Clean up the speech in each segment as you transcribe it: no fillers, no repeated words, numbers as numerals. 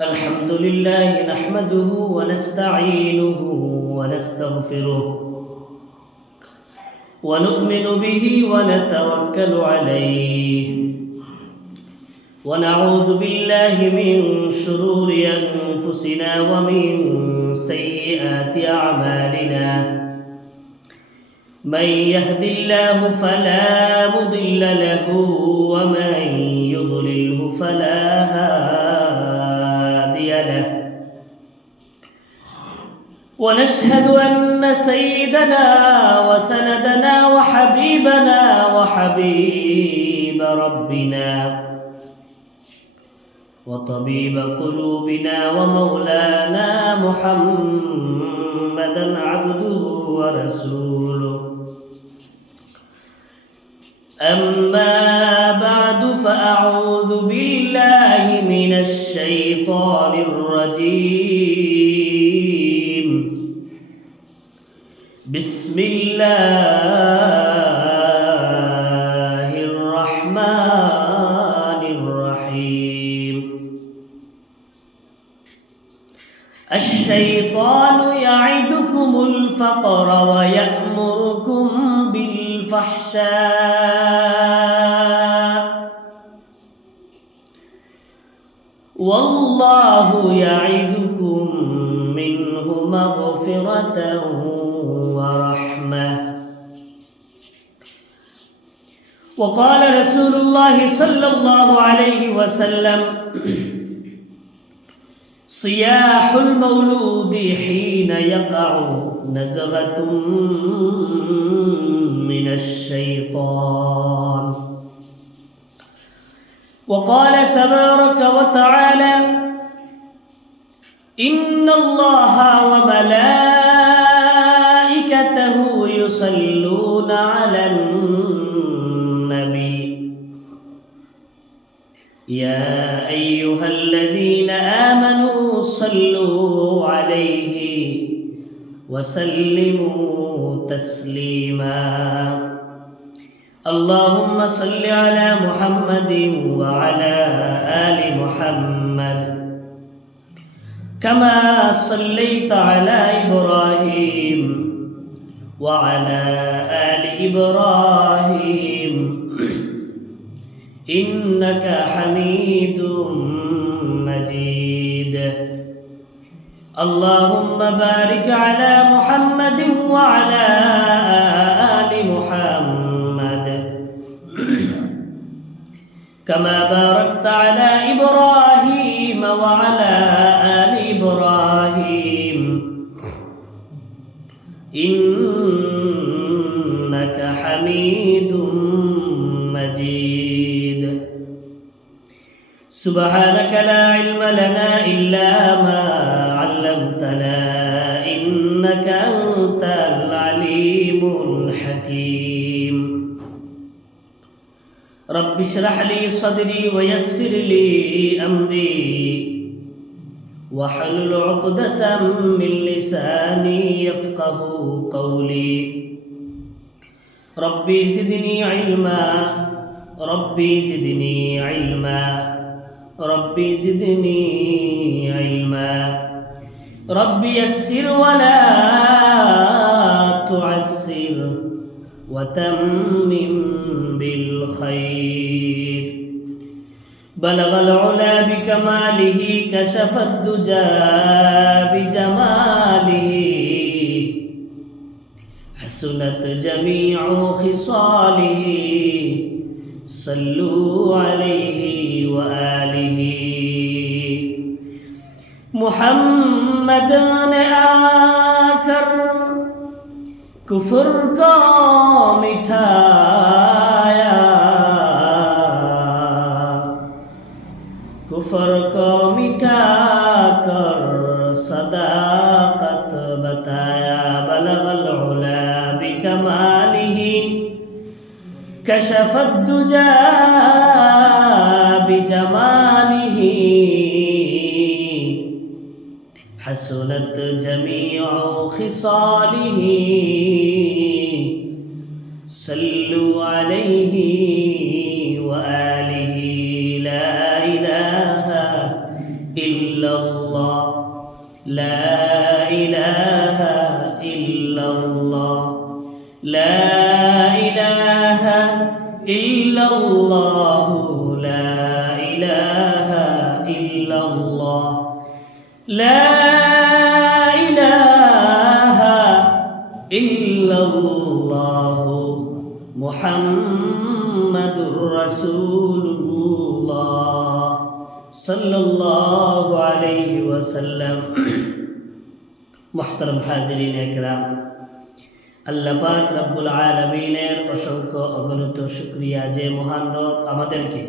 الحمد لله نحمده ونستعينه ونستغفره ونؤمن به ونتوكل عليه ونعوذ بالله من شرور أنفسنا ومن سيئات أعمالنا من يهد الله فلا مضل له ومن يضلله فلا هادي له ونشهد أن سيدنا وسندنا وحبيبنا وحبيب ربنا وطبيب قلوبنا ومولانا محمدا عبده ورسوله أما بعد فأعوذ بالله من الشيطان الرجيم بسم الله الرحمن الرحيم الشيطان يعدكم الفقر ويأمركم بالفحشاء والله يعدكم منه مغفرة ورحمة وقال رسول الله صلى الله عليه وسلم صياح المولود حين يقع نزغة من الشيطان وقال تبارك وتعالى إن الله وملائكته يصلون على النبي يا أيها الذين آمنوا صلوا عليه وسلموا تسليما اللهم صل على محمد وعلى آل محمد كما صليت على إبراهيم وعلى آل إبراهيم إنك حميد مجيد اللهم بارك على محمد وعلى آل محمد كما باركت على إبراهيم وعلى آل إبراهيم إنك حميد مجيد سبحانك لا علم لنا إلا ما علمتنا إنك أنت العليم الحكيم رب اشرح لي صدري ويسر لي أمري واحلل عقدة من لساني يفقه قولي ربي زدني علما ربي زدني علما ربي زدني علما ربي يسر ولا تعسر وتمم بالخير بلغ العلا بكماله كشف الدجى بجماله حسنت جميع خصاله صلوا عليه وآله محمد نے آکر کفر کو مٹھایا کفر کو مٹھا کر صداقت بتایا بلغ العلا بکمالہ كشف الدجى بجماله حسنت جميع خصاله صلوا عليه وآله ইল্লাল্লাহু লা ইলাহা ইল্লাল্লাহ লা ইলাহা ইল্লাল্লাহু মুহাম্মাদুর রাসূলুল্লাহ সাল্লাল্লাহু আলাইহি ওয়াসাল্লাম। মুহতারাম হাজিরিন ইকরাম, আল্লাহ পাক রব্বুল আলামিনের অসংখ্য অগণিত শুকরিয়া যে মহান রব আমাদেরকে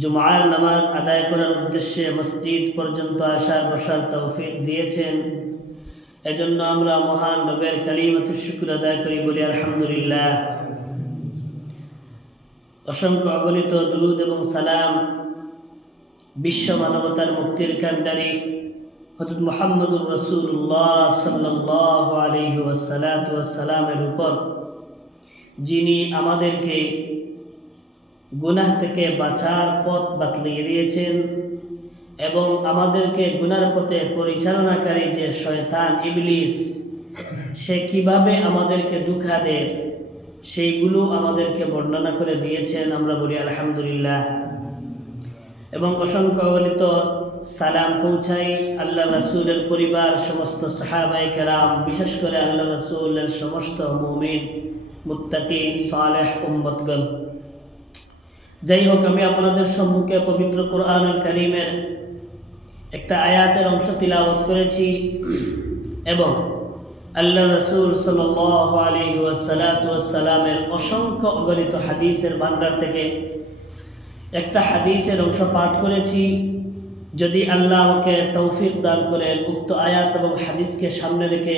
জুমার নামাজ আদায় করার উদ্দেশ্যে মসজিদ পর্যন্ত আসার বসার তৌফিক দিয়েছেন। এজন্য আমরা মহান রবের কালিমাতুশ শুকর আদায় করি, বলি আলহামদুলিল্লাহ। অসংখ্য অগণিত দুরূদ এবং সালাম বিশ্ব মানবতার মুক্তির কাণ্ডারি হযরত মুহাম্মদুর রাসূলুল্লাহ সাল্লাল্লাহু আলাইহি ওয়াসাল্লামের উপর, যিনি আমাদেরকে গুনাহ থেকে বাঁচার পথ বাতলিয়ে দিয়েছেন এবং আমাদেরকে গুনার পথে পরিচালনাকারী যে শয়তান ইবলিস, সে কিভাবে আমাদেরকে ধোঁকা দেয় সেইগুলো আমাদেরকে বর্ণনা করে দিয়েছেন। আমরা বলি আলহামদুলিল্লাহ। এবং অসংখ্য অগণিত সালাম পৌঁছাই আল্লাহ রাসূলের পরিবার, সমস্ত সাহাবায়ে কেরাম, বিশেষ করে আল্লাহ রাসূলের সমস্ত মুমিন মুত্তাকি সালেহ উম্মতগণ। যাই হোক, আমি আপনাদের সম্মুখে পবিত্র কোরআনুল কারীমের একটা আয়াতের অংশ তিলাওয়াত করেছি এবং আল্লাহ রাসূল সাল্লাল্লাহু আলাইহি ওয়াসাল্লামের অসংখ্য অগণিত হাদিসের ভান্ডার থেকে একটা হাদিসের অংশ পাঠ করেছি। যদি আল্লাহ আমাকে তৌফিক দান করেন, উক্ত আয়াত এবং হাদিসকে সামনে রেখে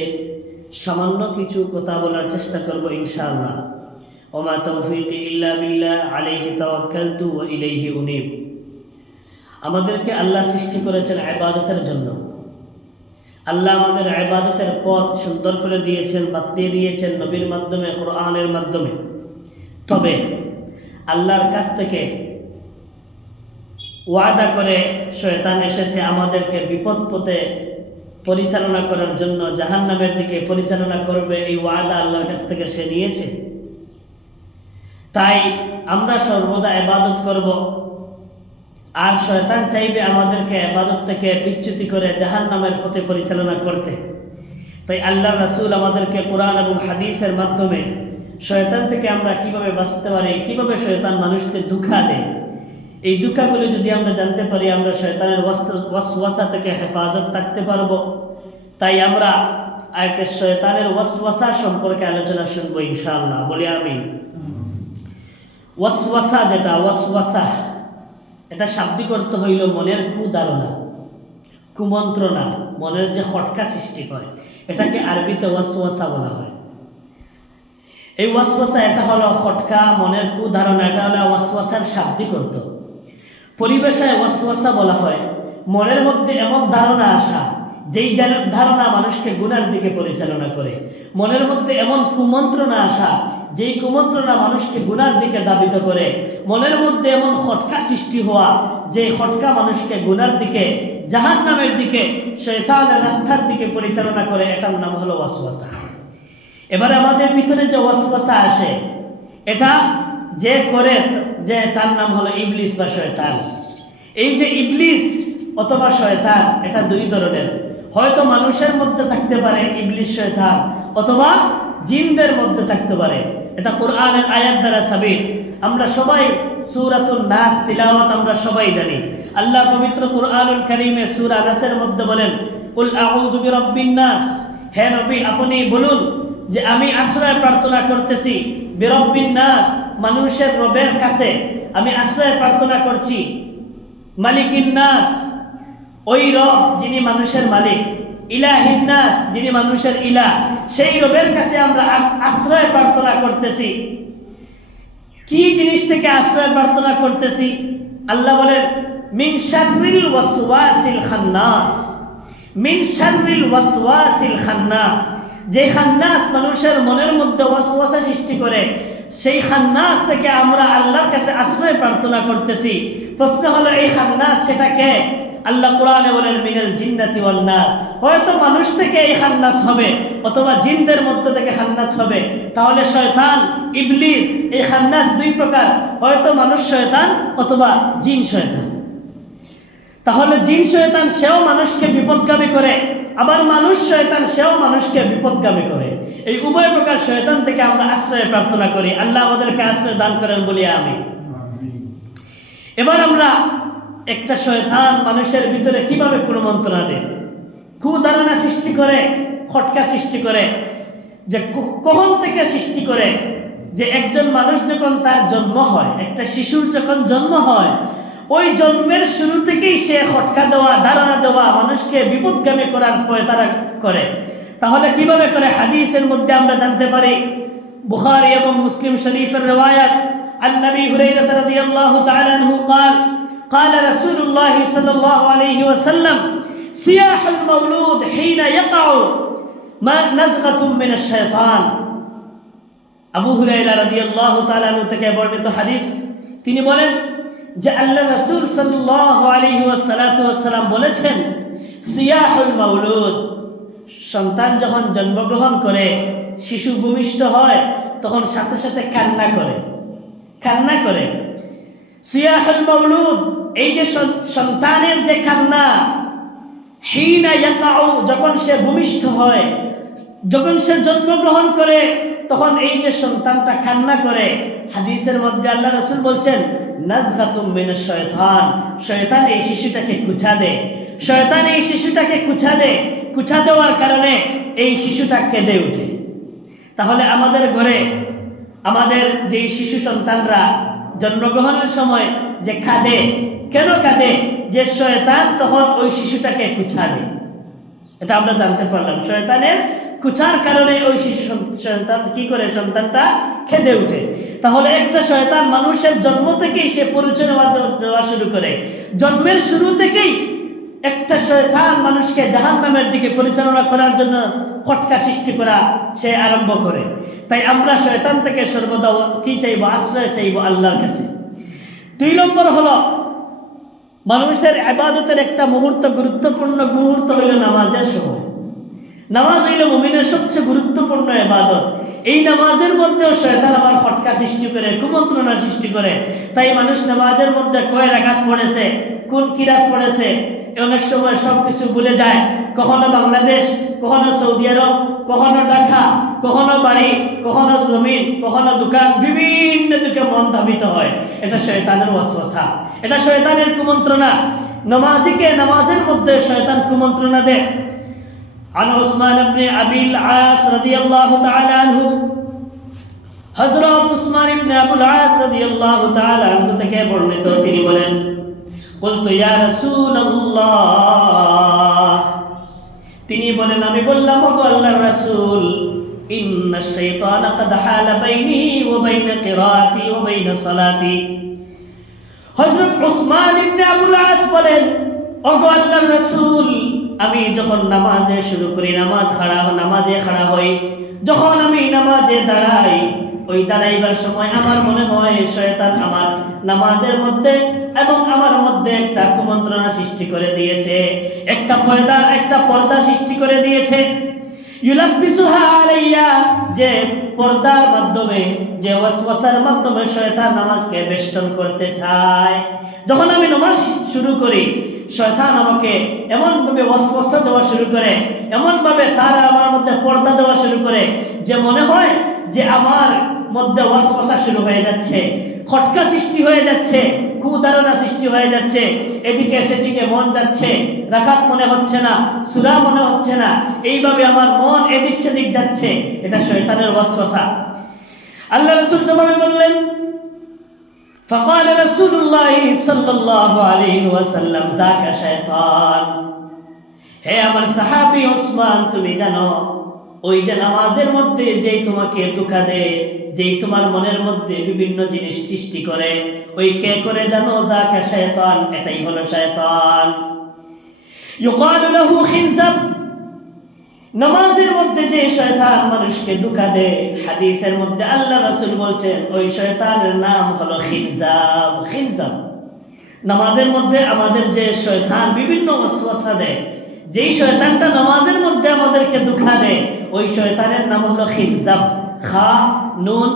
সামান্য কিছু কথা বলার চেষ্টা করব ইনশাআল্লাহ। ওমা তৌফিকি ইল্লা বিল্লাহ আলাইহি তাওয়াক্কালতু ওয়া ইলাইহি উনীব। আমাদেরকে আল্লাহ সৃষ্টি করেছেন ইবাদতের জন্য। আল্লাহ আমাদের ইবাদতের পথ সুন্দর করে দিয়েছেন, বাতলিয়ে দিয়েছেন নবীর মাধ্যমে, কোরআনের মাধ্যমে। তবে আল্লাহর কাছ থেকে ওয়াদা করে শয়তান এসেছে আমাদেরকে বিপদ পথে পরিচালনা করার জন্য, জাহান্নামের দিকে পরিচালনা করবে, এই ওয়াদা আল্লাহর কাছ থেকে সে নিয়েছে। তাই আমরা সর্বদা ইবাদত করব, আর শয়তান চাইবে আমাদেরকে ইবাদত থেকে বিচ্যুতি করে জাহান্নামের পথে পরিচালনা করতে। তাই আল্লাহ রাসূল আমাদেরকে কোরআন এবং হাদিসের মাধ্যমে শয়তান থেকে আমরা কিভাবে বাঁচতে পারি, কিভাবে শয়তান মানুষকে ধোঁকা দেয়, এই ধোঁকাগুলো যদি আমরা জানতে পারি, আমরা শয়তানের ওয়াসওয়াসা থেকে হেফাজত থাকতে পারবো। তাই আমরা আজকে শয়তানের ওয়াসওয়াসা সম্পর্কে আলোচনা শুনবো ইনশাআল্লাহ, বলি আমিন। ওয়াসওয়াসা, যেটা ওয়াসওয়াসা, এটা শাব্দিক অর্থ হইল মনের কুধারণা, কুমন্ত্রণা, মনের যে খটকা সৃষ্টি করে, এটাকে আরবিতে ওয়াসওয়াসা বলা হয়। এই ওয়াসওয়াসা, এটা হলো খটকা, মনের কুধারণা, এটা হলো ওয়াসওয়াসার শাব্দিক অর্থ। পরিবেশে ওয়াসওয়াসা বলা হয় মনের মধ্যে এমন ধারণা আসা, যেই ধারণা মানুষকে গুনার দিকে পরিচালনা করে। মনের মধ্যে এমন কুমন্ত্রণা আসা, যেই কুমন্ত্রণা মানুষকে গুনার দিকে ধাবিত করে। মনের মধ্যে এমন খটকা সৃষ্টি হওয়া, যে খটকা মানুষকে গুনার দিকে, জাহান্নামের দিকে, শয়তানের রাস্তার দিকে পরিচালনা করে। এটার নাম হলো ওয়াসওয়াসা। এবারে আমাদের ভিতরে যে ওয়াসওয়াসা আসে, এটা যে করে, যে তার নাম হলো ইবলিস বা শয়তান। এই যে ইবলিস অথবা শয়তান, এটা দুই ধরনের। হয়তো মানুষের মধ্যে থাকতে পারে ইবলিস শয়তান, অথবা জিনদের মধ্যে থাকতে পারে। এটা কোরআনের আয়াত দ্বারা সাবিত। আমরা সবাই সূরাতুন নাস তিলাওয়াত আমরা সবাই জানি। আল্লাহ পবিত্র কোরআনুল কারীমে সূরা নাসের মধ্যে বলেন, কুল আউযু বিরাব্বিন নাস, হে নবী আপনি বলুন যে আমি আশ্রয় প্রার্থনা করতেছি বিরাব্বিন নাস, মানুষের রবের কাছে আমি আশ্রয় প্রার্থনা করছি। মালিকিন নাস, ওই রব যিনি মানুষের মালিক। ইলাহিন নাস, যিনি মানুষের ইলাহ, সেই রবের কাছে আমরা আশ্রয় প্রার্থনা করতেছি। কি জিনিস থেকে আশ্রয় প্রার্থনা করতেছি? আল্লাহ বলেন, মিন শাররিল ওয়াসওয়াসিল খান্নাস। মিন শাররিল ওয়াসওয়াসিল খান্নাস, যে খান্নাস মানুষের মনের মধ্যে ওয়াসওয়াসা সৃষ্টি করে, সেই খান্নাস থেকে আমরা আল্লাহর কাছে আশ্রয় প্রার্থনা করতেছি। প্রশ্ন হলো, এই খান্নাস সেটা কে? আল্লাহ কোরআনে বলেন, মিনাল জিন্নাতি ওয়ান নাস। হয়তো মানুষ থেকে এই খান্নাস হবে, অথবা জিনদের মধ্য থেকে খান্নাস হবে। তাহলে শয়তান ইবলিস, এই খান্নাস দুই প্রকার, হয়তো মানুষ শয়তান অথবা জিন শয়তান। তাহলে জিন শয়তান সেও মানুষকে বিপদগামী করে, আবার মানুষ শয়তান সেও মানুষকে বিপদগামী করে। এই উভয় প্রকার শয়তান থেকে আমরা আশ্রয় প্রার্থনা করি। আল্লাহ আমাদেরকে আশ্রয় দান করেন বলি আমি। এবার আমরা একটা শয়তান মানুষের ভিতরে কিভাবে কুমন্ত্রণা দেয়, কুধারণা সৃষ্টি করে, খটকা সৃষ্টি করে, যে কখন থেকে সৃষ্টি করে, যে একজন মানুষ যখন তার জন্ম হয়, একটা শিশুর যখন জন্ম হয়, ওই জন্মের শুরু থেকেই সে খটকা দেওয়া, ধারণা দেওয়া, মানুষকে বিপদগামী করার তারা করে। তাহলে কিভাবে করে? হাদিসের মধ্যে আমরা জানতে পারি, বুখারী এবং মুসলিম শরীফের রিওয়ায়াত, আন নবী হুরায়রা রাদিয়াল্লাহু তাআলা আনহু قال قال رسول الله صلى الله عليه وسلم صياح المولود حين يقع ما نزغة من الشيطان। আবু হুরায়রা রাদিয়াল্লাহু তাআলা আনহু থেকে বর্ণিত হাদিস, তিনি বলেন যে আল্লাহ রাসূল সাল্লাল্লাহু আলাইহি ওয়াসাল্লাম বলেছেন, সিয়াহুল মাউলুদ, সন্তান যখন জন্মগ্রহণ করে, শিশু ভূমিষ্ঠ হয়, তখন সাথে সাথে কান্না করে। সিয়াহুল মাউলুদ, এই যে সন্তানের যে কান্না, হিনা ইয়াকাউ, যখন সে ভূমিষ্ঠ হয়, যখন সে জন্মগ্রহণ করে, তখন এই যে সন্তানটা কান্না করে, হাদিসের মধ্যে আল্লাহ রাসূল বলছেন, নাজগাতুম মিনাশ শয়তান, শয়তান এই শিশুটাকে কুঁচা দেয়। শয়তান এই শিশুটাকে কুঁচা দেয়, কুঁচা দেওয়ার কারণে এই শিশুটা কেঁদে ওঠে। তাহলে আমাদের ঘরে আমাদের যে শিশু সন্তানরা জন্মগ্রহণের সময় যে কাঁদে, কেন কাঁদে? যে শয়তান তখন ওই শিশুটাকে কুঁচা দেয়। এটা আমরা জানতে পারলাম, শয়তানের কুচার কারণে ওই শিশু সন্তান কি করে? সন্তানটা কেঁদে ওঠে। তাহলে একটা শয়তান মানুষের জন্ম থেকেই সে পরিচালনা দেওয়া শুরু করে। জন্মের শুরু থেকেই একটা শয়তান মানুষকে জাহান্নামের দিকে পরিচালনা করার জন্য খটকা সৃষ্টি করা সে আরম্ভ করে। তাই আমরা শয়তান থেকে সর্বদা কি চাইবো? আশ্রয় চাইবো আল্লাহর কাছে। 2 নম্বর হলো, মানুষের ইবাদতের একটা মুহূর্ত, গুরুত্বপূর্ণ মুহূর্ত হইল নামাজের সময়। নামাজ হইল মুমিনের সবচেয়ে গুরুত্বপূর্ণ ইবাদত। এই নামাজের মধ্যেও শয়তান আবার খটকা সৃষ্টি করে, কুমন্ত্রণা সৃষ্টি করে। তাই মানুষ নামাজের মধ্যে কয় রাকাত পড়েছে, কোন কিরাত পড়েছে, অনেক সময় সব কিছু ভুলে যায়। কখনো বাংলাদেশ, কখনো সৌদি আরব, কখনো ঢাকা, কখনো বাড়ি, কখনো জমিন, কখনো দোকান, বিভিন্ন দিকে মন ধাবিত হয়। এটা শয়তানের ওয়াসওয়াসা, এটা শয়তানের কুমন্ত্রণা। নামাজিকে নামাজের মধ্যে শয়তান কুমন্ত্রণা দেয়। عن عثمان بن أبي العاص رضي الله تعالى عنه, হযরত উসমান ইবনে আবুল আস রাদিয়াল্লাহু তাআলা আনহু থেকে বর্ণিত, তিনি বলেন, قلت يا رسول الله, তিনি বলেন, আমি বললাম, ওগো আল্লাহর রাসূল, ইন্না শাইতানা قد حال بيني وبين قراءتي وبين صلاتي। হযরত উসমান ইবনে আবুল আস বলেন, ওগো আল্লাহর রাসূল, আমি যখন নামাজে শুরু করি, নামাজে খাড়া হই, যখন আমি নামাজে দাঁড়াই, ওই দাঁড়াইবার সময় আমার মনে হয় শয়তান আমার নামাজের মধ্যে এবং আমার মধ্যে একটা কুমন্ত্রণা সৃষ্টি করে দিয়েছে, একটা পর্দা সৃষ্টি করে দিয়েছে। ইউলাব্বিসুহা আলাইয়া, যে পর্দার মাধ্যমে, যে ওয়াসওয়াসার মাধ্যমে শয়তান নামাজকে বেষ্টন করতে চায়। যখন আমি নামাজ শুরু করি, শয়তান আমাকে এমনভাবে ওয়াসওয়াসা দেওয়া শুরু করে, এমনভাবে তারা আমার মধ্যে পর্দা দেওয়া শুরু করে, যে মনে হয় যে আমার মধ্যে ওয়াসওয়াসা শুরু হয়ে যাচ্ছে, খটকা সৃষ্টি হয়ে যাচ্ছে, কুধারণা সৃষ্টি হয়ে যাচ্ছে, এদিকে সেদিকে মন যাচ্ছে, রাকাত মনে হচ্ছে না, সূরা মনে হচ্ছে না, এইভাবে আমার মন এদিক সেদিক যাচ্ছে। এটা শয়তানের ওয়াসওয়াসা। আল্লাহ রাসূল জবাবে বললেন, فقال رسول الله صلى الله عليه وسلم ذاك শয়তান। হে আমার সাহাবী ওসমান, তুমি জানো, ওই যে নামাজের মধ্যে যেই তোমাকে ধোঁকা দেয়, যেই তোমার মনের মধ্যে বিভিন্ন জিনিস সৃষ্টি করে, ওই কে করে জানো? যাকা শয়তান, এটাই হলো শয়তান। ইউকালু লাহু খিনজাব, নামাজের মধ্যে যে শয়তান মানুষকে ধোঁকা দেয়, হাদিসের মধ্যে আল্লাহ রাসূল বলছেন ওই শয়তানের নাম হলো খিনজাব। খিনজাব, নামাজের মধ্যে আমাদের যে শয়তান বিভিন্ন ওয়াসওয়াসা দেয়, যেই শয়তানটা নামাজের মধ্যে আমাদেরকে ধোঁকা দেয়, ওই শয়তানের নাম হলো খিনজাব। খা নুন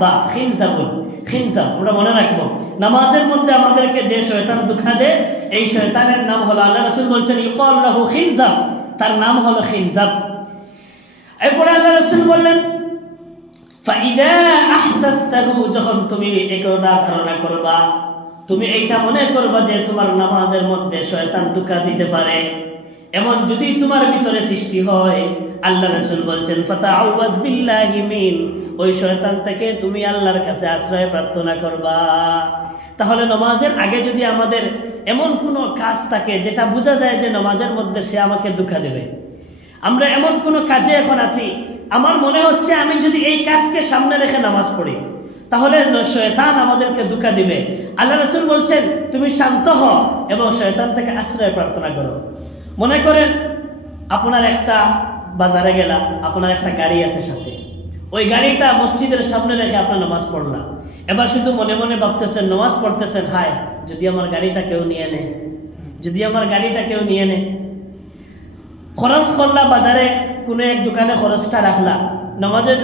বা খিনজাবুন, খিনজাব আমরা মনে রাখবো। নামাজের মধ্যে আমাদেরকে যে শয়তান দুঃখা দেয় এই শয়তানের নাম হলো, আল্লাহ রাসূল বলছেন ইউকাল লাহু খিনজাব, তার নাম হলো খিনজাব। এরপরে আল্লাহ রাসূল বললেন ফাইদা আহসাসতাহু, যখন তুমি একথা ধারণা করবা, তুমি এইটা মনে করবা যে তোমার নামাজের মধ্যে শয়তান ধোঁকা দিতে পারে, এমন যদি তোমার ভিতরে সৃষ্টি হয়, আল্লাহ রাসূল বলছেন ফাতাআউযাজ বিল্লাহি মিন, ওই শয়তান থেকে তুমি আল্লাহর কাছে আশ্রয় প্রার্থনা করবা। তাহলে নামাজের আগে যদি আমাদের এমন কোনো কাজ থাকে যেটা বোঝা যায় যে নামাজের মধ্যে সে আমাকে ধোঁকা দেবে, আমরা এমন কোনো কাজে এখন আছি, আমার মনে হচ্ছে আমি যদি এই কাজকে সামনে রেখে নামাজ পড়ি তাহলে শয়তান আমাদেরকে ধোঁকা দিবে, আল্লাহ রাসূল বলছেন তুমি শান্ত হও এবং শয়তান থেকে আশ্রয় প্রার্থনা করো। মনে করেন আপনার একটা বাজারে গেলা, আপনার একটা গাড়ি আছে সাথে, ওই গাড়িটা মসজিদের সামনে রেখে আপনার নামাজ পড়লাম, এবার শুধু মনে মনে ভাবতেছেন, নামাজ পড়তেছেন, হায় যদি আমার গাড়িটা কেউ নিয়ে নেয়, যদি আমার গাড়িটা কেউ নিয়ে নেয়। খরচ করলা, বাজারে কোনো এক দোকানে খরচটা রাখলা, নামাজের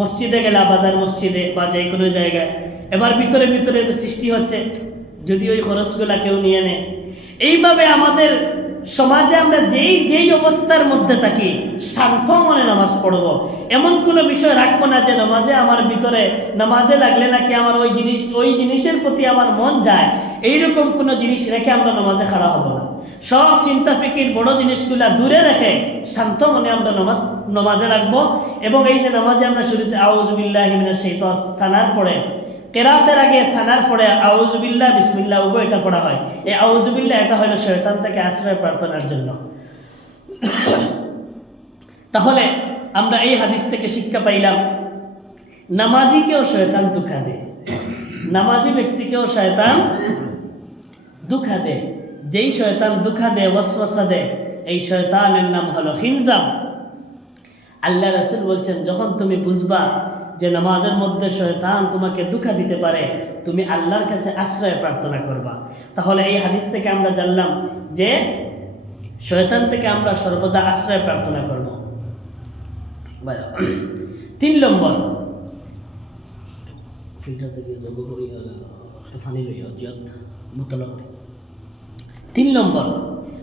মসজিদে গেলা, বাজার মসজিদে বা যে কোনো জায়গায়, এবার ভিতরে ভিতরে সৃষ্টি হচ্ছে যদি ওই খরচগুলা কেউ নিয়ে নেয়। এইভাবে আমাদের সমাজে আমরা যেই অবস্থার মধ্যে থাকি শান্ত মনে নামাজ পড়ব, এমন কোনো বিষয় রাখবো না যে নামাজে আমার ভিতরে, নামাজে লাগলে নাকি আমার ওই জিনিসের প্রতি আমার মন যায়, এইরকম কোনো জিনিস রেখে আমরা নামাজে খাড়া হব না। সব চিন্তা ফিকির বড় জিনিসগুলা দূরে রেখে শান্ত মনে আমরা নামাজে রাখবো। এবং এই যে নামাজে আমরা শুরুতে আউযু বিল্লাহি মিনাশ শাইতানির সানার পড়ে, কেরাতের আগে সানার পড়ে আউযু বিল্লাহ বিসমিল্লাহ উভয় এটা পড়া হয়। এই আউযু বিল্লাহ এটা হলো শয়তান থেকে আশ্রয় প্রার্থনার জন্য। তাহলে আমরা এই হাদিস থেকে শিক্ষা পাইলাম নামাজিকেও শয়তান ধোঁকা দেয়, নামাজি ব্যক্তিকেও শয়তান ধোঁকা দেয়। যেই শয়তান ধোঁকা দেয়, ওয়াসওয়াসা দেয়, এই শয়তানের নাম হলো খিনজাব। আল্লাহ রাসূল বলছেন যখন তুমি বুঝবা যে নামাজের মধ্যে শয়তান তোমাকে ধোঁকা দিতে পারে, তুমি আল্লাহর কাছে আশ্রয় প্রার্থনা করবা। তাহলে এই হাদিস থেকে আমরা জানলাম যে শয়তান থেকে আমরা সর্বদা আশ্রয় প্রার্থনা করব। 3 নম্বর, ফিল্টার থেকে যোগ করি পানি লইয়া জিয়াত বোতল করি। 3 নম্বর,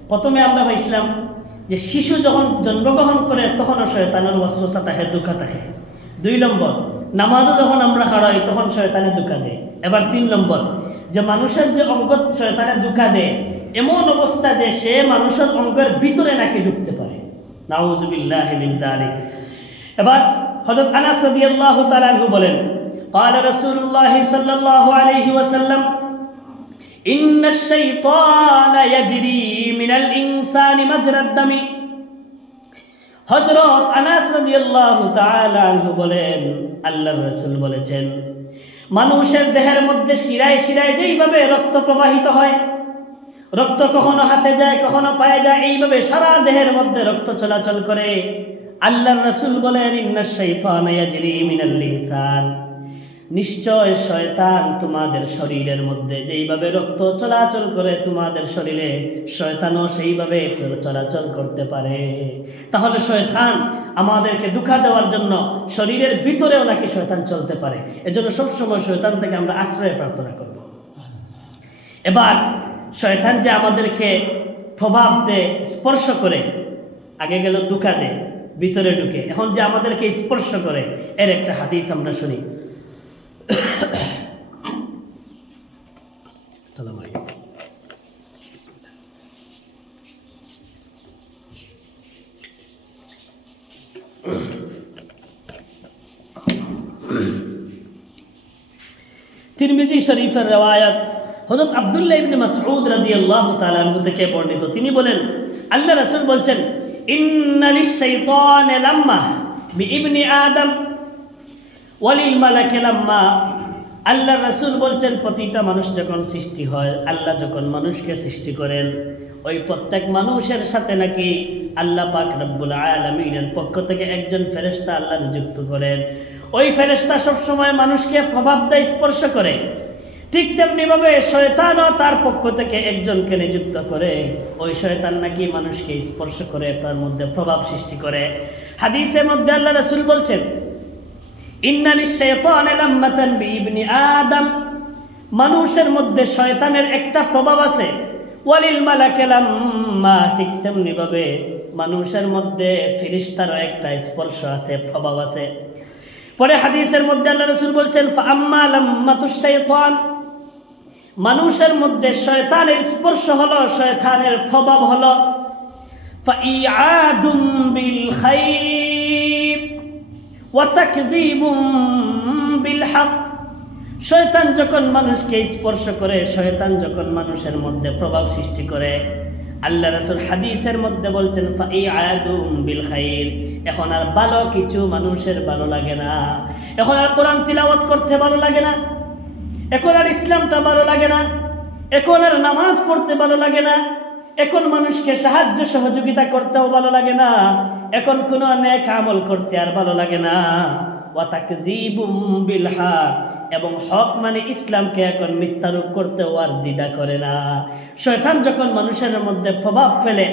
প্রথমে আমরা পাইছিলাম যে শিশু যখন জন্মগ্রহণ করে তখনও শয়তানের ওয়াসওয়াসা থাকে, ধোঁকা থাকে। 2 নম্বর, নামাজও যখন আমরা হারাই তখন শয়তানে ধোঁকা দেয়। এবার 3 নম্বর, যে মানুষের যে অঙ্গ শয়তানে ধোঁকা দেয় এমন অবস্থা যে সে মানুষের অঙ্গের ভিতরে নাকি ঢুকতে পারে, নাউযু বিল্লাহি মিন যালিক। এবার হযরত আনাস রাদিয়াল্লাহু তাআলা আনহু বলেন قال رسول الله صلى الله عليه وسلم إن الشيطان يجري من الإنسان مجرى الدم। হযরত আনাস রাদিয়াল্লাহু তাআলা আনহু বলেন আল্লাহর রাসূল বলেছেন মানুষের দেহের মধ্যে শিরায় শিরায় যেইভাবে রক্ত প্রবাহিত হয়, রক্ত কখনো হাতে যায় কখনো পায়ে যায়, এইভাবে সারা দেহের মধ্যে রক্ত চলাচল করে। আল্লাহর রাসূল বলেন ইন্নাশ শাইতানা ইয়াজরি মিনাল ইনসান, নিশ্চয় শয়তান তোমাদের শরীরের মধ্যে যেইভাবে রক্ত চলাচল করে তোমাদের শরীরে শয়তানও সেইভাবে চলাচল করতে পারে। তাহলে শয়তান আমাদেরকে ধোঁকা দেওয়ার জন্য শরীরের ভিতরেও নাকি শয়তান চলতে পারে, এজন্য সবসময় শয়তান থেকে আমরা আশ্রয় প্রার্থনা করব। এবার শয়তান যে আমাদেরকে প্রভাব দেয়, স্পর্শ করে, আগে গেল ধোঁকা দেয় ভিতরে ঢুকে, এখন যে আমাদেরকে স্পর্শ করে এর একটা হাদিস আমরা শুনি। তিরমিজি শরীফের রিওয়ায়াত হযরত আব্দুল্লাহ ইবনে মাসউদ রাদিয়াল্লাহু তাআলা আনহু থেকে বর্ণিত, তিনি বলেন আল্লাহ রাসূল বলছেন ইন্নালিশ শাইতানা লাম্মা বিইবনি আদম ওয়ালিল মালাকি লাম্মা। আল্লাহ রাসূল বলছেন প্রতিটা মানুষ যখন সৃষ্টি হয়, আল্লাহ যখন মানুষকে সৃষ্টি করেন, ওই প্রত্যেক মানুষের সাথে নাকি আল্লাহ পাক রব্বুল আলামিনের পক্ষ থেকে একজন ফেরেশতা আল্লাহ নিযুক্ত করেন। ওই ফেরেশতা সবসময় মানুষকে প্রভাব দেয়, স্পর্শ করে। ঠিক তেমনিভাবে শয়তানও তার পক্ষ থেকে একজনকে নিযুক্ত করে, ওই শয়তান নাকি মানুষকে স্পর্শ করে, তার মধ্যে প্রভাব সৃষ্টি করে। হাদিসের মধ্যে আল্লাহ রাসূল বলছেন ইন্না লিশ-শাইতানি লাম্মাতান বিইবনি আদম, মানুষের মধ্যে শয়তানের একটা প্রভাব আছে। ওয়ালিল মালাকি লাম্মা, ঠিক তেমনি ভাবে মানুষের মধ্যে ফেরেশতারও একটা স্পর্শ আছে, প্রভাব আছে। পরে হাদিসের মধ্যে আল্লাহ রাসূল বলছেন ফাআম্মা লাম্মাতুশ শাইতান, মানুষের মধ্যে শয়তানের স্পর্শ হলো, শয়তানের প্রভাব হলো ফাইআদুম বিল খাইর ওয়া তাকযীবুম বিল হক। শয়তান যখন মানুষকে স্পর্শ করে, শয়তান যখন মানুষের মধ্যে প্রভাব সৃষ্টি করে, আল্লাহ রাসূল হাদিসের মধ্যে বলছেন ফাইআদুম বিল খাইর, এখন আর ভালো কিছু মানুষের ভালো লাগে না, এখন আর কোরআন তিলাওয়াত করতে ভালো লাগে না, এখন আর ইসলামটা ভালো লাগে না, এখন আর নামাজ পড়তে ভালো লাগে না, এখন মানুষকে সাহায্য সহযোগিতা করতেও ভালো লাগে না, এখন কোনো নেক আমল করতে আর ভালো লাগে না। ওয়া তাকযীবুম বিল হক, এবং হক মানে ইসলামকে এখন মিথ্যারূপ করতেও আর দ্বিধা করে না। শয়তান যখন মানুষের মধ্যে প্রভাব ফেলে,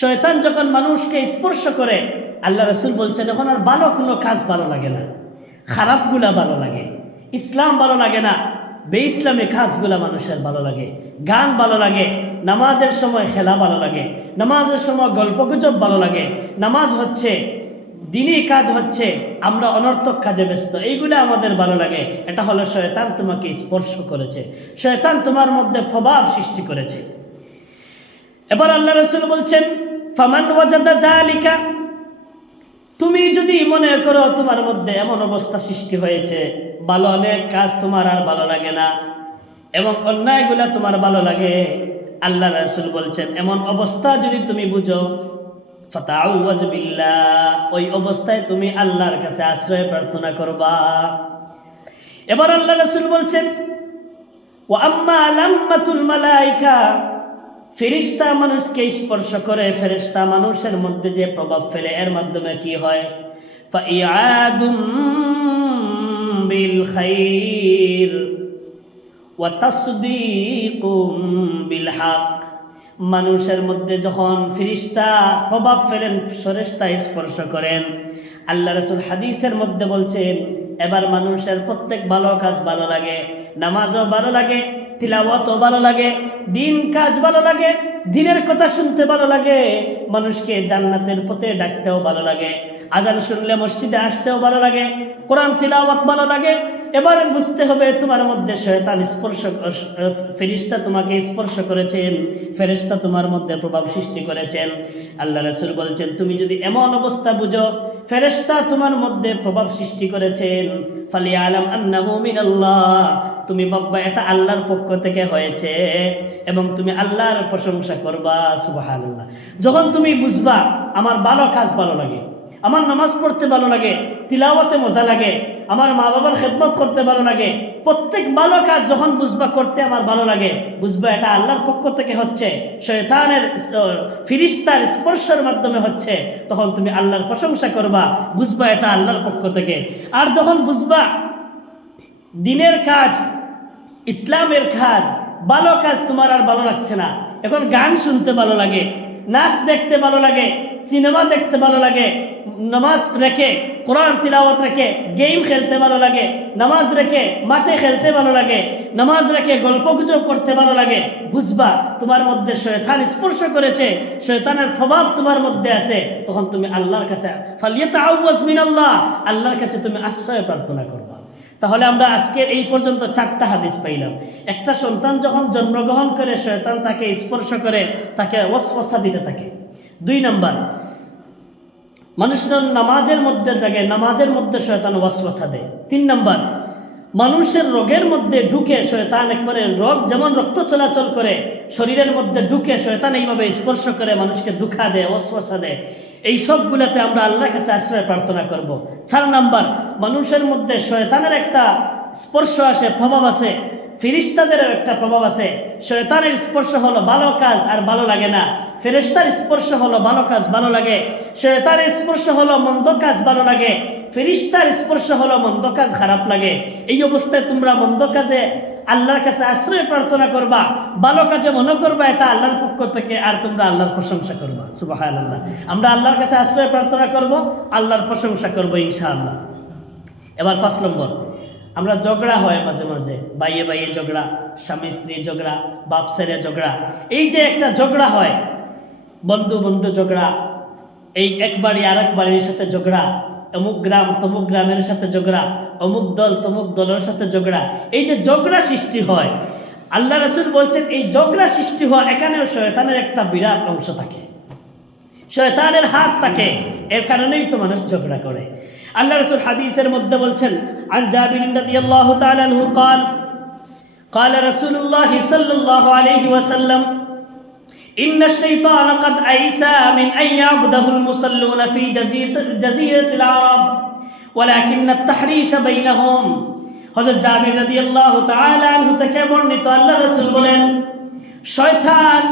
শয়তান যখন মানুষকে স্পর্শ করে, আল্লাহ রাসূল বলছেন এখন আর ভালো কোনো কাজ ভালো লাগে না, খারাপগুলা ভালো লাগে, ইসলাম ভালো লাগে না, বেইসলামী কাজগুলা মানুষের ভালো লাগে, গান ভালো লাগে, নামাজের সময় খেলা ভালো লাগে, নামাজের সময় গল্পগুজব ভালো লাগে, নামাজ হচ্ছে দিনই কাজ, হচ্ছে আমরা অনর্থক কাজে ব্যস্ত, এইগুলো আমাদের ভালো লাগে। এটা হলো শয়তান তোমাকে স্পর্শ করেছে, শয়তান তোমার মধ্যে প্রভাব সৃষ্টি করেছে। এবার আল্লাহ রাসূল বলছেন ফামান ওয়াজাদা যালিকা, তুমি যদি মনে করো তোমার মধ্যে এমন অবস্থা সৃষ্টি হয়েছে, ভালো অনেক কাজ তোমার আর ভালো লাগে না এবং অন্যায়গুলা তোমার ভালো লাগে, আল্লাহ রাসূল বলছেন এমন অবস্থা যদি তুমি বুঝো ফাতাউযাজ বিল্লাহ, ওই অবস্থায় তুমি আল্লাহর কাছে আশ্রয় প্রার্থনা করবা। এবার আল্লাহ রাসূল বলছেন ওয়া আম্মা লাম্মাতুল মালায়েকা, ফেরেশতা মানুষকে স্পর্শ করে, ফেরেশতা মানুষের মধ্যে যে প্রভাব ফেলে, এর মাধ্যমে কি হয় ফাইআদুম বিল খাইর ওয়া তাসদীকুম বিল হক। মানুষের মধ্যে যখন ফেরেশতা প্রভাব ফেলেন, ফেরেশতা স্পর্শ করেন, আল্লাহ রাসূল হাদিসের মধ্যে বলছেন এবার মানুষের প্রত্যেক ভালো কাজ ভালো লাগে, নামাজও ভালো লাগে, তিলাওয়াতও ভালো লাগে, দিন কাজ ভালো লাগে, দিনের কথা শুনতে ভালো লাগে, মানুষকে জান্নাতের পথে ডাকতেও ভালো লাগে, আজান শুনলে মসজিদে আসতেও ভালো লাগে, কোরআন তিলাওয়াত ভালো লাগে। এবার বুঝতে হবে তোমার মধ্যে শয়তান স্পর্শ, ফেরেশতা তোমাকে স্পর্শ করেছেন, ফেরেশতা তোমার মধ্যে প্রভাব সৃষ্টি করেছেন। আল্লাহ রাসূল বলছেন তুমি যদি এমন অবস্থা বুঝো ফেরেশতা তোমার মধ্যে প্রভাব সৃষ্টি করেছেন, ফালিয়ালাম আন্নাহু মিনাল্লাহ, তুমি ভাববা এটা আল্লাহর পক্ষ থেকে হয়েছে এবং তুমি আল্লাহর প্রশংসা করবা, সুবহানাল্লাহ। যখন তুমি বুঝবা আমার ভালো কাজ ভালো লাগে, আমার নামাজ পড়তে ভালো লাগে, তিলাওয়াতে মজা লাগে, আমার মা বাবার খেদমত করতে ভালো লাগে, প্রত্যেক ভালো কাজ যখন বুঝবা করতে আমার ভালো লাগে, বুঝবা এটা আল্লাহর পক্ষ থেকে হচ্ছে, শয়তানের ফেরেশতার স্পর্শের মাধ্যমে হচ্ছে, তখন তুমি আল্লাহর প্রশংসা করবা, বুঝবা এটা আল্লাহর পক্ষ থেকে। আর যখন বুঝবা দিনের কাজ, ইসলামের কাজ, ভালো কাজ তোমার আর ভালো লাগছে না, এখন গান শুনতে ভালো লাগে, নাচ দেখতে ভালো লাগে, সিনেমা দেখতে ভালো লাগে, নামাজ রেখে কোরআন তিলাওয়াত রেখে গেম খেলতে ভালো লাগে, নামাজ রেখে মাঠে খেলতে ভালো লাগে, নামাজ রেখে গল্পগুজব করতে ভালো লাগে, বুঝবা তোমার মধ্যে শয়তান স্পর্শ করেছে, শয়তানের প্রভাব তোমার মধ্যে আছে, তখন তুমি আল্লাহর কাছে ফালিয়াতাআউযাজ মিনাল্লাহ, আল্লাহর কাছে তুমি আশ্রয় প্রার্থনা করবা। তাহলে আমরা আজকের এই পর্যন্ত 4টা হাদিস পাইলাম। একটা সন্তান যখন জন্মগ্রহণ করে শয়তান তাকে স্পর্শ করে, তাকে ওয়াসওয়াসা দিতে থাকে। 2 নাম্বার, মানুষের নামাজের মধ্যে থাকে, নামাজের মধ্যে শয়তান ওয়াসওয়াসা দেয়। 3 নাম্বার, মানুষের রোগের মধ্যে ঢুকে শয়তান, একবারে রোগ যেমন রক্ত চলাচল করে শরীরের মধ্যে ঢুকে শয়তান এইভাবে স্পর্শ করে মানুষকে দুঃখা দেয়, ওয়াসওয়াসা দেয়। এই সবগুলোতে আমরা আল্লাহর কাছে আশ্রয় প্রার্থনা করব। 4 নাম্বার, মানুষের মধ্যে শয়তানের একটা স্পর্শ আসে, প্রভাব আছে, ফেরেশতাদেরও একটা প্রভাব আছে। শয়তানের স্পর্শ হলো ভালো কাজ আর ভালো লাগে না, ফেরেশতার স্পর্শ হলো ভালো কাজ ভালো লাগে, শয়তানের স্পর্শ হলো মন্দ কাজ ভালো লাগে, ফেরেশতার স্পর্শ হলো মন্দ কাজ খারাপ লাগে। এই অবস্থায় তোমরা মন্দ কাজে আল্লাহর কাছে আশ্রয় প্রার্থনা করবা, ভালো কাজে মনে করবা এটা আল্লাহর পক্ষ থেকে, আর তোমরা আল্লাহর প্রশংসা করবা, সুবহানাল্লাহ। আমরা আল্লাহর কাছে আশ্রয় প্রার্থনা করব, আল্লাহর প্রশংসা করব ইনশাআল্লাহ। এবার 5 নম্বর, আমরা ঝগড়া হয় মাঝে মাঝে, বাইয়ে বাইয়ে ঝগড়া, স্বামী স্ত্রী ঝগড়া, বাপ ছেলে ঝগড়া। এই যে একটা ঝগড়া হয়, বন্ধু বন্ধু ঝগড়া, এই এক বাড়ি আর এক বাড়ির সাথে ঝগড়া, অমুক গ্রাম তমুক গ্রামের সাথে ঝগড়া, অমুক দল তমুক দলের সাথে ঝগড়া, এই যে ঝগড়া সৃষ্টি হয়, আল্লাহ রাসূল বলছেন এই ঝগড়া সৃষ্টি হওয়া এখানেও শয়তানের একটা বিরাট অংশ থাকে, শয়তানের হাত থাকে, এর কারণেই তো মানুষ ঝগড়া করে। আল্লাহ রাসূল হাদিসের মধ্যে বলছেন, আন জাবির রাদিয়াল্লাহু তাআলা আনহু قال قال رسول الله صلى الله عليه وسلم إن الشيطان قد أيسى من أن يعبده المصلون في جزيرة العرب ولكن التحريش بينهم। হযরত জাবির রাদিয়াল্লাহু তাআলা আনহু থেকে বর্ণিত, আল্লাহ রাসূল বলেন, শয়তান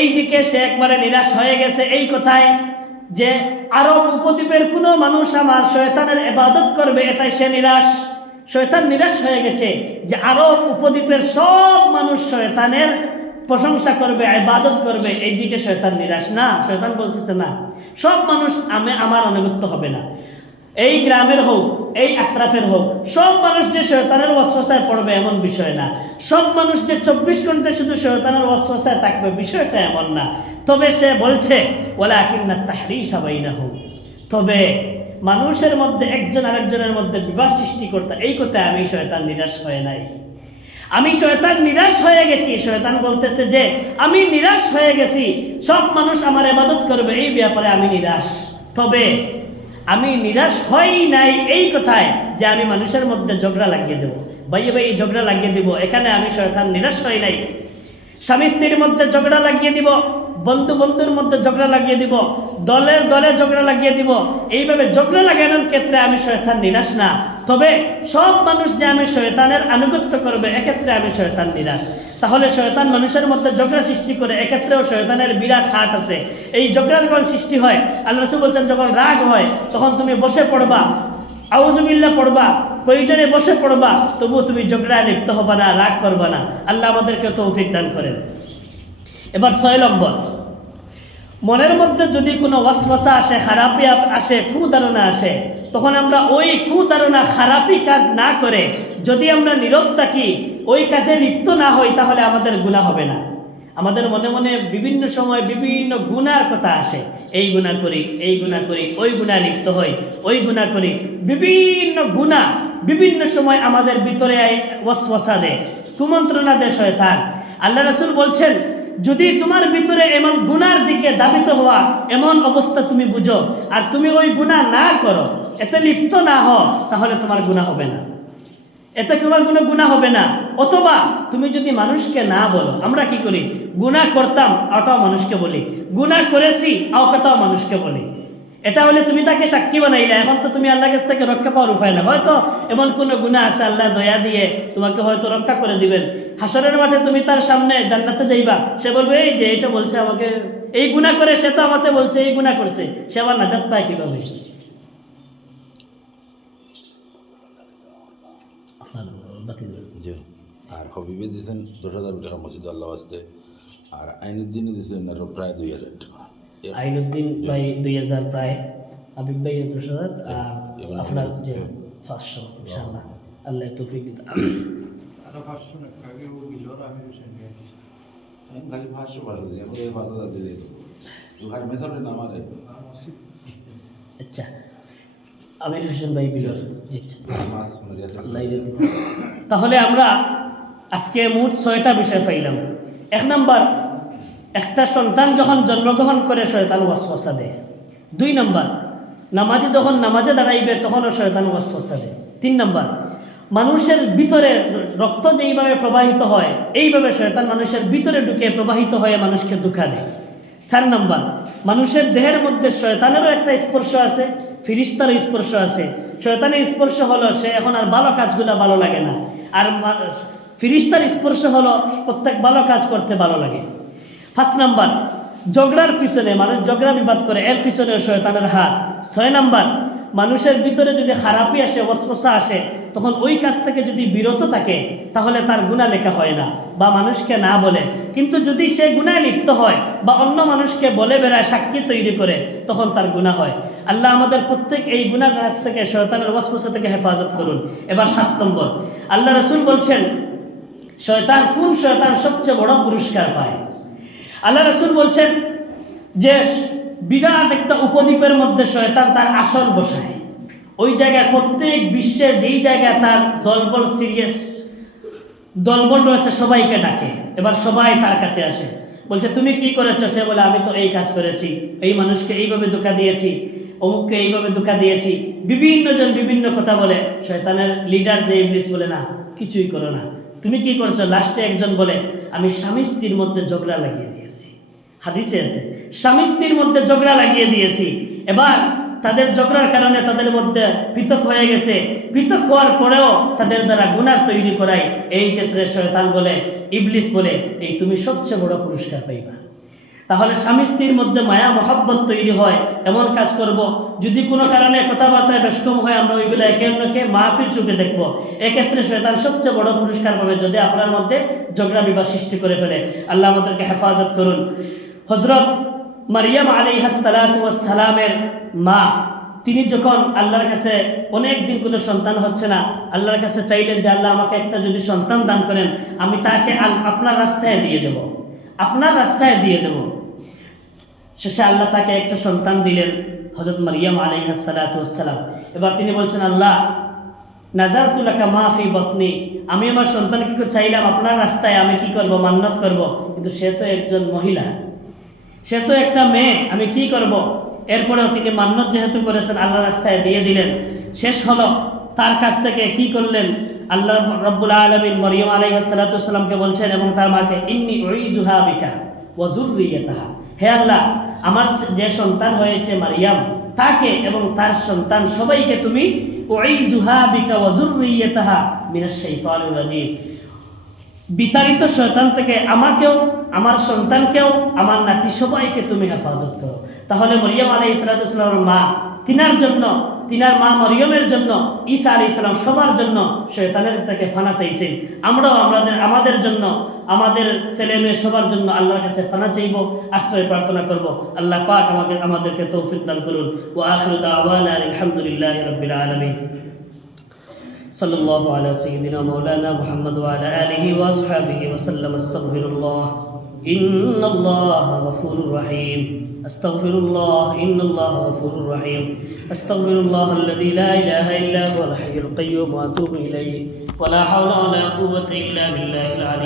এই দিকে সে একবারে নিরাশ হয়ে গেছে এই কথায় যে আরব উপদ্বীপের কোনো মানুষ আমার শয়তানের ইবাদত করবে, এটাই সে নিরাশ। শয়তান নিরাশ হয়ে গেছে যে আরব উপদ্বীপের সব মানুষ শয়তানের প্রশংসা করবে, ইবাদত করবে, এই দিকে শয়তান নিরাশ না। শয়তান বলতেছে না, সব মানুষ আমার আনুগত্য হবে না, এই গ্রামের হোক এই আত্রাফের হোক, সব মানুষ যে শয়তানের ওয়াসওয়াসায় পড়বে এমন বিষয় না, সব মানুষ যে 24 ঘন্টা শুধু শয়তানের ওয়াসওয়াসায় থাকবে বিষয়টা এমন না। তবে সে বলছে ওয়ালাকিন্নাত তাহরিশা বাইনাহুম, তবে মানুষের মধ্যে একজন আরেকজনের মধ্যে বিবাদ সৃষ্টি করতে, এই কথায় আমি শয়তান নিরাশ হয়ে নাই, আমি শয়তান নিরাশ হয়ে গেছি। শয়তান বলতেছে যে আমি নিরাশ হয়ে গেছি, সব মানুষ আমার ইবাদত করবে এই ব্যাপারে আমি নিরাশ, তবে আমি নিরাশ হই নাই এই কথায় যে আমি মানুষের মধ্যে ঝগড়া লাগিয়ে দেব, ভাইয়ে ভাই ঝগড়া লাগিয়ে দিব, এখানে আমি শয়তান নিরাশ হই নাই। স্বামী স্ত্রীর মধ্যে ঝগড়া লাগিয়ে দিব, বন্ধু বন্ধুর মধ্যে ঝগড়া লাগিয়ে দিব, দলে দলে ঝগড়া লাগিয়ে দিব, এইভাবে ঝগড়া লাগানোর ক্ষেত্রে আমি শয়তান নিরাশ না, তবে সব মানুষ যে আমি শয়তানের আনুগত্য করবে এক্ষেত্রে আমি শয়তান নিরাশ। তাহলে শয়তান মানুষের মধ্যে ঝগড়া সৃষ্টি করে, এক্ষেত্রেও শয়তানের বিরাট হাত আছে। এই ঝগড়া যখন সৃষ্টি হয়, আল্লাহ রাসূল বলছেন যখন রাগ হয় তখন তুমি বসে পড়বা, আউযুবিল্লাহ পড়বা, প্রয়োজনে বসে পড়বা, তবুও তুমি ঝগড়ায় লিপ্ত হবা না, রাগ করবা না। আল্লাহ আমাদেরকে তৌফিক দান করেন। এবার 6 নম্বর, মনের মধ্যে যদি কোনো ওয়াসওয়াসা আসে, খারাপি আসে, কুধারণা আসে, তখন আমরা ওই কুধারণা খারাপি কাজ না করে যদি আমরা নীরব থাকি, ওই কাজে লিপ্ত না হই, তাহলে আমাদের গুনাহ হবে না। আমাদের মনে মনে বিভিন্ন সময় বিভিন্ন গুনার কথা আসে, এই গুনাহ করি, এই গুনাহ করি, ওই গুনাহ লিপ্ত হই, ওই গুনাহ করি, বিভিন্ন গুনাহ বিভিন্ন সময় আমাদের ভিতরে ওয়াসওয়াসা দেয়, কুমন্ত্রণা দেয় শয়তান। আল্লাহ রাসূল বলছেন যদি তোমার ভিতরে এমন গুনার দিকে ধাবিত হওয়া এমন অবস্থা তুমি বুঝো, আর তুমি ওই গুনাহ না করো, এতে লিপ্ত না হও, তাহলে তোমার গুনাহ হবে না, এতে তোমার কোনো গুনাহ হবে না। অথবা তুমি যদি মানুষকে না বলো, আমরা কি করি, গুনাহ করতাম ওটাও মানুষকে বলি, গুনাহ করেছি ওটাও মানুষকে বলি, এটা হলে তুমি তাকে সাক্ষী বানাইলে, এখন তো তুমি আল্লাহর কাছ থেকে রক্ষা পাওয়ার উপায় না। হয়তো এমন কোনো গুনাহ আছে আল্লাহ দয়া দিয়ে তোমাকে হয়তো রক্ষা করে দিবেন, হাসরের মাঠে তুমি তার সামনে জান্নাতে যাইবা, সে বলবে এই যে এটা বলছে আমাকে, এই গুনাহ করে সে তো আমাকে বলছে এই গুনাহ করছে, সে আবার নাজাত পায় কিভাবে? আর হবিবে দিয়েছেন 10,000 টাকা মসজিদ আল্লাহ আসতে, আর আইনুদ্দিনে দিয়েছেন আরো প্রায় 2,000 টাকা। আইনুদ্দিন ভাই 2,000 প্রায়, হাবিব ভাই 10,000, আর আপনার যে 500 ইনশাআল্লাহ, আল্লাহ তৌফিক দিন। আরো 500 টাকা আগে ও বিলর আমি হোসেন ভাই আমি খালি 500 দিয়ে এখন 5,000 দিয়ে দিই, তুই খালি মেথডে না মারে। আচ্ছা, আমির হোসেন ভাই বিলর দিচ্ছেন। মাস মনে গেছে। তাহলে আমরা আজকে মোট 6টা বিষয় পাইলাম। 1 নাম্বার, একটা সন্তান যখন জন্মগ্রহণ করে শয়তান ওয়াসওয়াসা দেয়। 2 নাম্বার, নামাজি যখন নামাজে দাঁড়াইবে তখনও শয়তান ওয়াসওয়াসা দেয়। 3 নাম্বার, মানুষের ভিতরে রক্ত যেইভাবে প্রবাহিত হয় এইভাবে শয়তান মানুষের ভিতরে ঢুকে প্রবাহিত হয়ে মানুষকে ধোঁকা দেয়। 4 নাম্বার, মানুষের দেহের মধ্যে শয়তানেরও একটা স্পর্শ আছে, ফিরিস্তারও স্পর্শ আছে। শয়তানের স্পর্শ হলো সে এখন আর ভালো কাজগুলো ভালো লাগে না, আর ফিরিস্তার স্পর্শ হলো প্রত্যেক ভালো কাজ করতে ভালো লাগে। 5 নাম্বার, ঝগড়ার পিছনে মানুষ ঝগড়া বিবাদ করে, এর পিছনে শয়তানের হাত। 6 নাম্বার, মানুষের ভিতরে যদি খারাপি আসে, ওয়াসওয়াসা আসে, তখন ওই কাজ থেকে যদি বিরত থাকে তাহলে তার গুনাহ লেখা হয় না বা মানুষকে না বলে। কিন্তু যদি সে গুনাহে লিপ্ত হয় বা অন্য মানুষকে বলে বেড়ায়, সাক্ষী তৈরি করে, তখন তার গুনাহ হয়। আল্লাহ আমাদের প্রত্যেক এই গুনার কাজ থেকে, শয়তানের ওয়াসওয়াসা থেকে হেফাজত করুন। এবার 7 নম্বর, আল্লাহ রাসূল বলছেন কোন শয়তান সবচেয়ে বড় পুরস্কার পায়। আল্লাহ রাসূল বলছেন যে বিরাট একটা উপদ্বীপের মধ্যে শয়তান তার আসন বসায়। ওই জায়গায় প্রত্যেক বিশ্বে যেই জায়গায় তার দলবল রয়েছে সবাইকে ডাকে। এবার সবাই তার কাছে আসে, বলছে তুমি কি করেছো? সে বলে আমি তো এই কাজ করেছি, এই মানুষকে এইভাবে ধোঁকা দিয়েছি, অমুককে এইভাবে ধোঁকা দিয়েছি। বিভিন্ন জন বিভিন্ন কথা বলে। শয়তানের লিডার যে ইবলিস বলে না, কিছুই করো না, তুমি কি করছো? লাস্টে একজন বলে আমি স্বামী স্ত্রীর মধ্যে ঝগড়া লাগিয়ে দিয়েছি। হাদিসে আছে স্বামী স্ত্রীর মধ্যে ঝগড়া লাগিয়ে দিয়েছি। এবার তাদের ঝগড়ার কারণে তাদের মধ্যে পৃথক হয়ে গেছে। পৃথক হওয়ার পরেও তাদের দ্বারা গুনাহ তৈরি করায়। এই ক্ষেত্রে শয়তান বলে, ইবলিস বলে, এই তুমি সবচেয়ে বড় পুরস্কার পাইবা। তাহলে স্বামী স্ত্রীর মধ্যে মায়া মহব্বত তৈরি হয়, এমন কাজ করব। যদি কোনো কারণে কথাবার্তায় বেশকম হয়, আমরা ওইগুলো একে অন্যকে মাফির চোখে দেখব। এক্ষেত্রে শয়তান সবচেয়ে বড় পুরস্কার পাবে যদি আপনার মধ্যে ঝগড়া বিবাদ সৃষ্টি করে ফেলে। আল্লাহ আমাদেরকে হেফাজত করুন। হযরত মারিয়াম আলাইহিস সালাতু ওয়াস সালামের মা, তিনি যখন আল্লাহর কাছে অনেক দিন কোনো সন্তান হচ্ছে না, আল্লাহর কাছে চাইলেন যে আল্লাহ আমাকে একটা যদি সন্তান দান করেন, আমি তাকে আপনার রাস্তায় দিয়ে দেব, আপনার রাস্তায় দিয়ে দেব। শেষে আল্লাহ তাকে একটা সন্তান দিলেন, হযরত মারিয়াম আলাইহিস সালাতু ওয়াস সালাম। এবার তিনি বলছেন, আল্লাহ নাযারতু লাকা মা ফি বাতনি, আমি আমার সন্তানকে চাইলাম আপনার রাস্তায়, আমি কি করব? মান্নত করব। কিন্তু সে তো একজন মহিলা, সে তো একটা মেয়ে, আমি কি করব? এরপরেও তিনি মান্নত যেহেতু করেছেন, আল্লাহ রাস্তায় দিয়ে দিলেন। শেষ হলো, তার কাছ থেকে কি করলেন? আল্লাহ রাব্বুল আলামিন মারিয়াম আলাইহিস সালাতু ওয়াস সালামকে বলছেন এবং তার মাকে, ইন্নী উইযুহা বিকা ওয়া যুররিয়াতাহা, হে আল্লাহ, আমার যে সন্তান হয়েছে মারিয়াম, তাকে এবং তার সন্তান সবাইকে তুমি উইযুহা বিকা ওয়া যুররিয়াতাহা মিনাশ শাইতানির রাজিম, বিতাড়িত শয়তান থেকে আমাকেও, আমার সন্তানকেও, আমার নাতি সবাইকে তুমি হেফাজত করো। তাহলে মরিয়ম আলাইহিস সালামের মা, তিনার জন্য, তিনার মা মরিয়মের জন্য, ঈসা আলাইহিস সালাম সবার জন্য শয়তানের থেকে ফানা চাইছেন। আমরাও আমাদের জন্য, আমাদের ছেলে মেয়ে সবার জন্য আল্লাহর কাছে ফানা চাইব, আশ্রয় প্রার্থনা করব। আল্লাহ পাক আমাদেরকে তৌফিক দান করুন। ওয়া আখিরু দাওয়ানা আলহামদুলিল্লাহি রাব্বিল আলামিন। সাল্লাল্লাহু আলা সাইয়্যিদিনা মাওলানা মুহাম্মদ ওয়া আলা আলিহি ওয়া আসহাবিহি ওয়া সাল্লাম। আস্তাগফিরুল্লাহ, ইন্নাল্লাহা গফুরুর রহিম। আস্তাগফিরুল্লাহ, ইন্নাল্লাহা গফুরুর রহিম। আস্তাগফিরুল্লাহাল্লাযী লা ইলাহা ইল্লা হুয়াল হাইয়ুল কাইয়্যুম ওয়া আতুবু ইলাইহি ওয়া লা হাওলা ওয়া লা কুওয়াতা ইল্লা বিল্লাহিল আলী।